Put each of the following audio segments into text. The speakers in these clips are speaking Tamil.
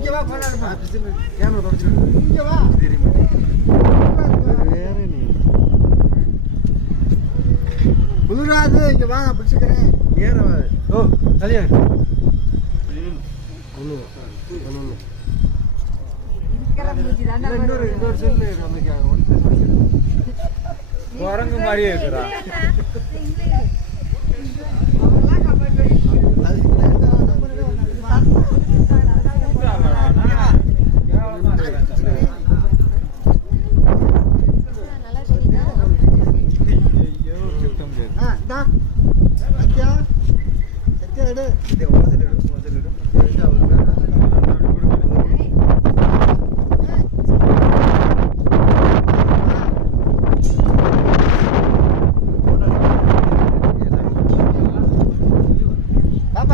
இங்கே வா போடாதம்மா கேமரா தொடச்சிடு இங்கே வா வேற நீ புதுராது இங்கே வா நான் பிடிச்சிக்கிறேன் ஏற வா ஓ சரியா ஒன்று இன்னொரு சொல்லு நமக்கு குரங்கு மாதிரியே இருக்கிறா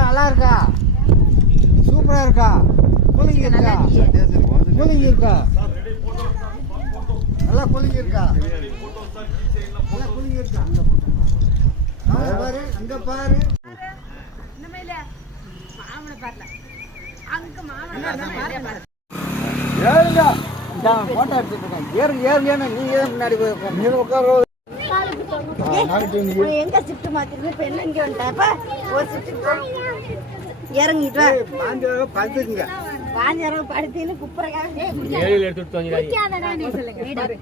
நல்லா இருக்கா சூப்பரா இருக்கா கூலிங் இருக்கா கூலிங் இருக்கா நல்லா கூலிங் இருக்கா நல்லா கூலிங் இருக்கா பாரு அங்க பாரு போட்டோ எடுத்துட்டு இருக்கேன் ஏறுங்க நீ ஏன் முன்னாடி போய் உட்கார எங்க ஷிஃப்ட் மாத்திருக்கு இப்ப என்ன இங்க வந்துட்டா ஒரு ஷிஃப்ட் இறங்கிட்டு பாஞ்சாயிரம் படுத்தின்னு குப்புறக்காக எடுத்துட்டு